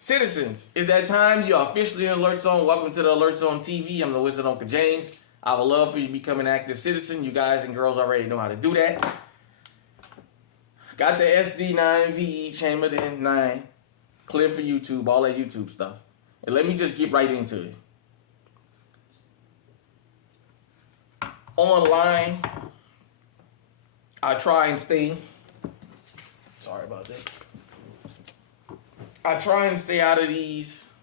Citizens, it's that time. You are officially in Alert Zone. Welcome to the Alert Zone TV. I'm the Wizard Uncle James. I would love for you to become an active citizen. You guys and girls already know how to do that. Got the SD9 VE chambered in 9. Clear for YouTube, all that YouTube stuff. And let me just get right into it. Online, I try and stay. Sorry about that. I try and stay out of these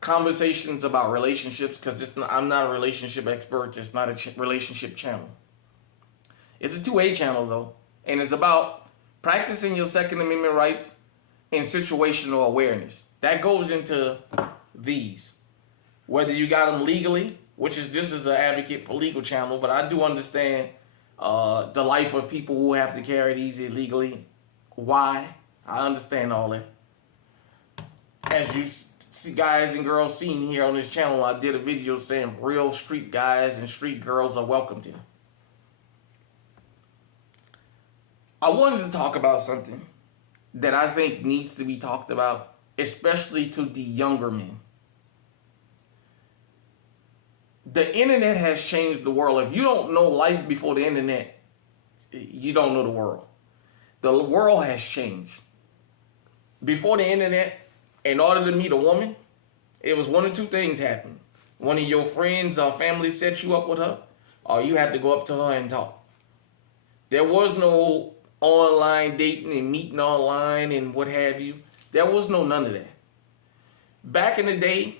conversations about relationships because I'm not a relationship expert. It's not a relationship channel. It's a 2A channel though, and it's about practicing your Second Amendment rights and situational awareness. That goes into these. Whether you got them legally, which is this is an advocate for legal channel, but I do understand the life of people who have to carry these illegally. Why? I understand all that. As you see, guys and girls seen here on this channel, I did a video saying real street guys and street girls are welcomed here. I wanted to talk about something that I think needs to be talked about, especially to the younger men. The internet has changed the world. If you don't know life before the internet, you don't know the world. The world has changed. Before the internet, in order to meet a woman, it was one of two things happened. One of your friends or family set you up with her, or you had to go up to her and talk. There was no online dating and meeting online and what have you. There was none of that. Back in the day,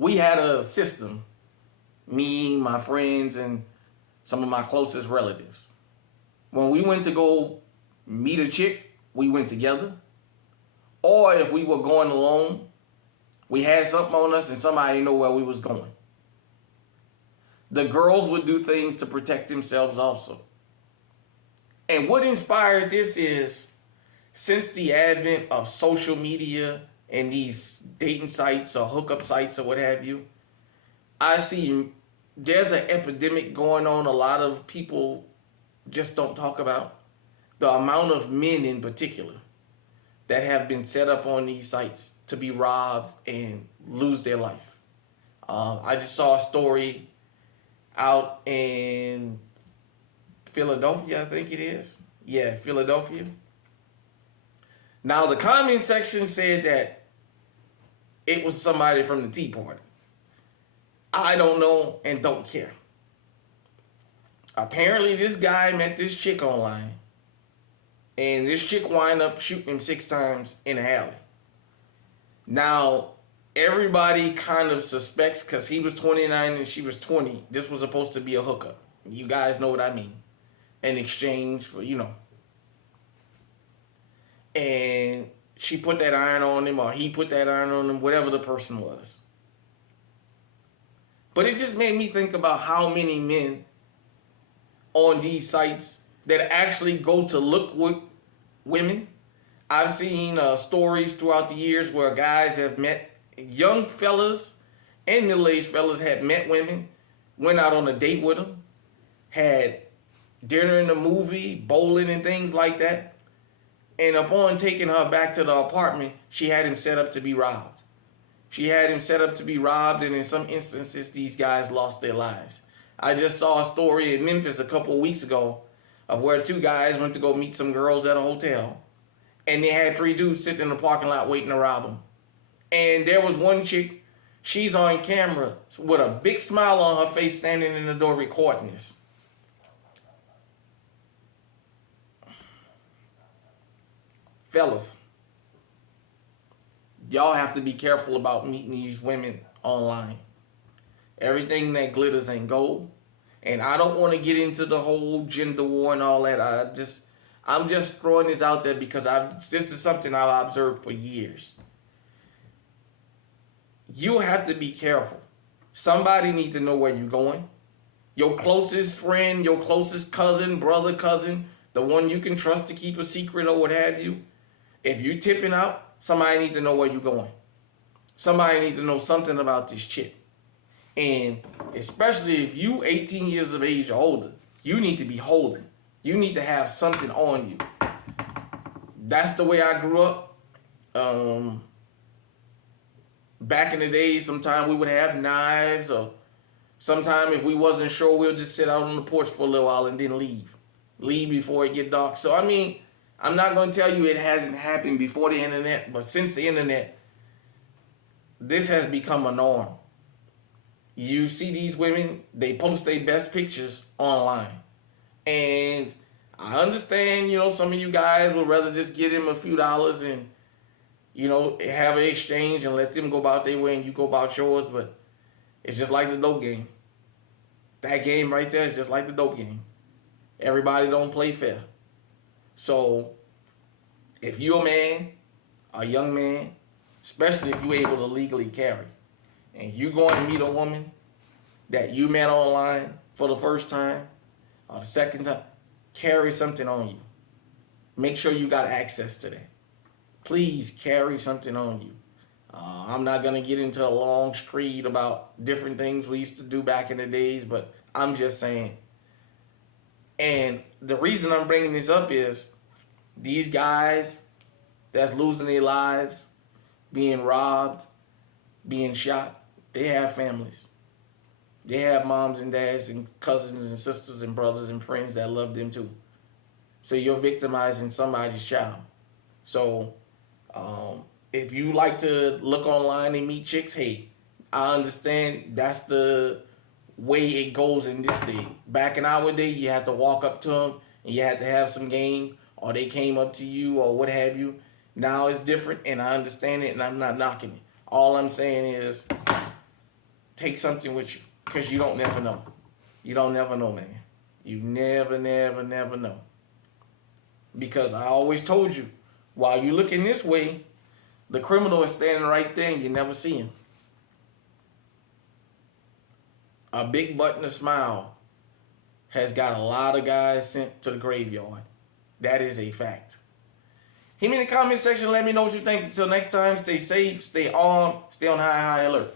we had a system, me, my friends, and some of my closest relatives. When we went to go meet a chick, we went together. Or if we were going alone, we had something on us and somebody knew where we was going. The girls would do things to protect themselves also. And what inspired this is, since the advent of social media and these dating sites or hookup sites or what have you, I see there's an epidemic going on. A lot of people just don't talk about the amount of men in particular that have been set up on these sites to be robbed and lose their life. I just saw a story out in Philadelphia, I think it is. Yeah, Philadelphia. Now, the comment section said that it was somebody from the Tea Party. I don't know and don't care. Apparently, this guy met this chick online, and this chick wind up shooting him 6 times in the alley. Now, everybody kind of suspects, because he was 29 and she was 20, this was supposed to be a hookup. You guys know what I mean. In exchange for, And she put that iron on him, or he put that iron on him, whatever the person was. But it just made me think about how many men on these sites that actually go to look with women. I've seen stories throughout the years where guys have met, young fellas and middle-aged fellas had met women, went out on a date with them, had dinner in the movie, bowling and things like that. And upon taking her back to the apartment, she had him set up to be robbed. She had him set up to be robbed, and in some instances, these guys lost their lives. I just saw a story in Memphis a couple of weeks ago of where 2 guys went to go meet some girls at a hotel, and they had 3 dudes sitting in the parking lot waiting to rob them. And there was one chick, she's on camera with a big smile on her face standing in the door recording this. Fellas, y'all have to be careful about meeting these women online. Everything that glitters ain't gold. And I don't want to get into the whole gender war and all that. I'm just throwing this out there because this is something I've observed for years. You have to be careful. Somebody needs to know where you're going. Your closest friend, your closest cousin, brother, cousin, the one you can trust to keep a secret or what have you. If you're tipping out, somebody needs to know where you're going. Somebody needs to know something about this chick. And especially if you 18 years of age or older, you need to be holding. You need to have something on you. That's the way I grew up. Back in the day, sometimes we would have knives, or sometimes if we wasn't sure, we'll just sit out on the porch for a little while and then leave. Leave before it get dark. So, I mean, I'm not going to tell you it hasn't happened before the internet, but since the internet, this has become a norm. You see these women, they post their best pictures online. And I understand, some of you guys would rather just give them a few dollars and, have an exchange and let them go about their way and you go about yours. But it's just like the dope game. That game right there is just like the dope game. Everybody don't play fair. So if you're a man, a young man, especially if you're able to legally carry, and you're going to meet a woman that you met online for the first time or the second time, carry something on you. Make sure you got access to that. Please carry something on you. I'm not going to get into a long screed about different things we used to do back in the days, but I'm just saying. And the reason I'm bringing this up is these guys that's losing their lives, being robbed, being shot, they have families. They have moms and dads and cousins and sisters and brothers and friends that love them too. So you're victimizing somebody's child. So if you like to look online and meet chicks, hey, I understand that's the way it goes in this day. Back in our day, you had to walk up to them and you had to have some game, or they came up to you or what have you. Now it's different, and I understand it, and I'm not knocking it. All I'm saying is take something with you, because you don't never know. You don't never know, man. You never know. Because I always told you, while you're looking this way, the criminal is standing right there and you never see him. A big butt and a smile has got a lot of guys sent to the graveyard. That is a fact. Hit me in the comment section. Let me know what you think. Until next time, stay safe, stay armed, stay on high alert.